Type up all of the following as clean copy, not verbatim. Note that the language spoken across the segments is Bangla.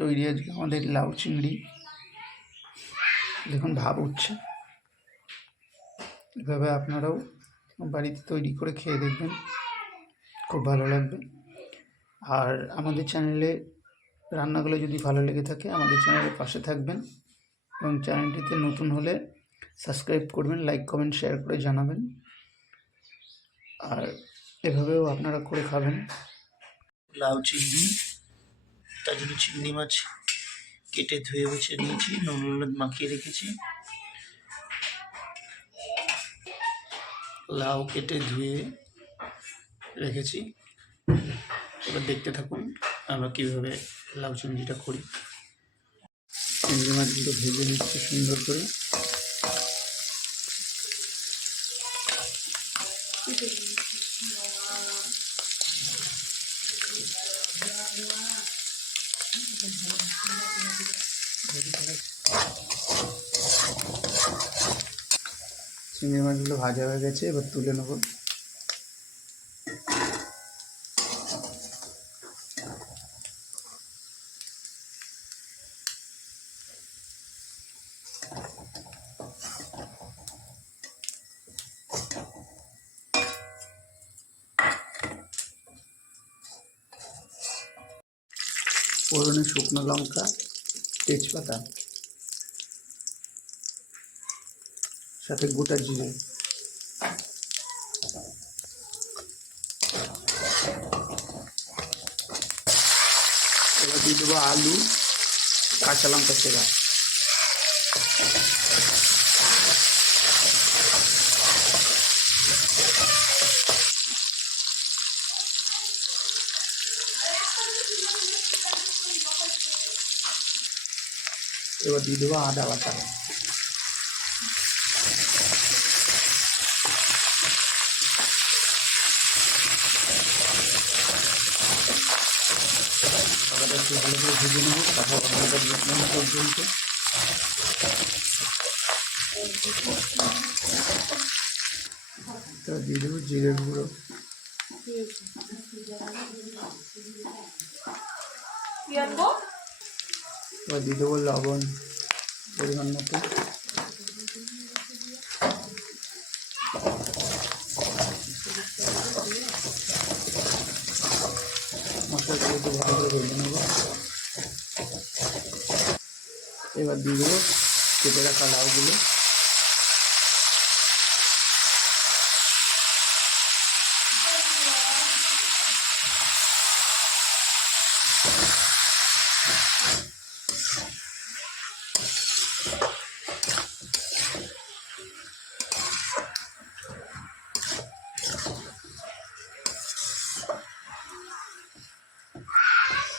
তৈরি আজকে আমাদের লাউ চিংড়ি। দেখুন ভাব উঠছে। এভাবে আপনারাও বাড়িতে তৈরি করে খেয়ে দেখবেন, খুব ভালো লাগবে। আর আমাদের চ্যানেলে রান্নাগুলো যদি ভালো লেগে থাকে আমাদের চ্যানেলের পাশে থাকবেন এবং চ্যানেলটিতে নতুন হলে সাবস্ক্রাইব করবেন, লাইক কমেন্ট শেয়ার করে জানাবেন। আর এভাবেও আপনারা করে খাবেন। লাউ চিংড়ি, তার জন্য চিংড়ি মাছ কেটে ধুয়ে বেছে নিয়েছি, নুন হলুদ মাখিয়ে রেখেছি। লাউ কেটে ধুয়ে রেখেছি। এবার দেখতে থাকুন আমরা কীভাবে লাউ চিংড়িটা করি। চিংড়ি মাছগুলো ভেজে নিচ্ছি সুন্দর করে। চিংড়ি মাছগুলো ভাজা হয়ে গেছে, এবার তুলে নেব। ফোড়নে শুকনো লঙ্কা, তেজপাতা, সাথে গোটা জিরে, এবার দিয়ে দেবো আলু, কাঁচা লঙ্কা চেরা। এবার দিয়ে দেবো আদা বাটা। আদাটা একটু ভালো করে ভেজে নেব, কাঁচা লঙ্কাটা দিয়ে পর্যন্ত। এবার দিয়ে দেবো জিরের গুঁড়ো, এবার দিয়ে দেবো লবণ পরিমাণ মতো। মশলাগুলো একটু ভালো করে ভেজে নেব। এবার দিয়ে দেবো কেটে রাখা লাউগুলো।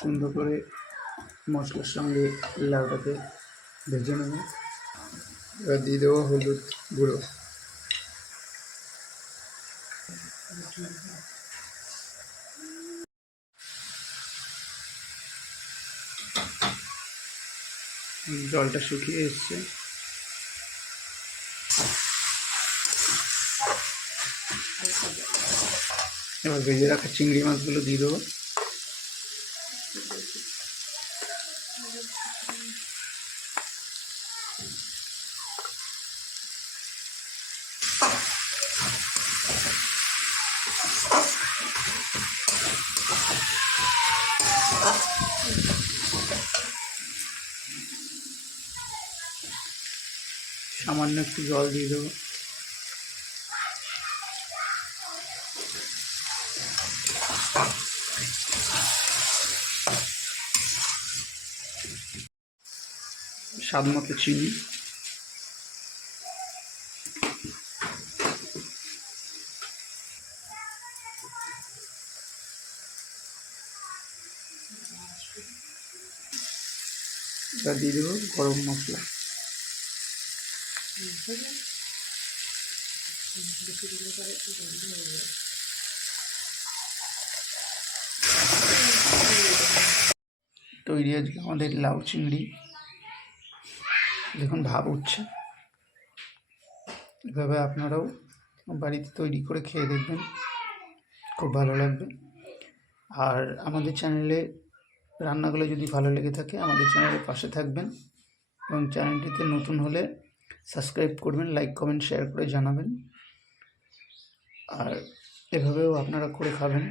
সুন্দর করে মশলার সঙ্গে লাউটাকে ভেজে নেব। এবার দিয়ে দেবো হলুদ গুঁড়ো, জলটা শুকিয়ে এসছে। এবার ভেজে রাখা চিংড়ি মাছগুলো দিয়ে দেবো। সামান্য একটু জল দিয়ে দেবো। স্বাদ মতো চিনি, এবার দিয়ে দেবো গরম মশলা। তৈরি আজকে আমাদের লাউ চিংড়ি। দেখুন ভাব উঠছে। এভাবে আপনারাও বাড়িতে তৈরি করে খেয়ে দেখবেন, খুব ভালো লাগবে। আর আমাদের চ্যানেলে রান্নাগুলো যদি ভালো লেগে থাকে আমাদের চ্যানেলের পাশে থাকবেন এবং চ্যানেলটিতে নতুন হলে সাবস্ক্রাইব করবেন, লাইক কমেন্ট শেয়ার করে জানাবেন। আর এভাবেও আপনারা করে খাবেন।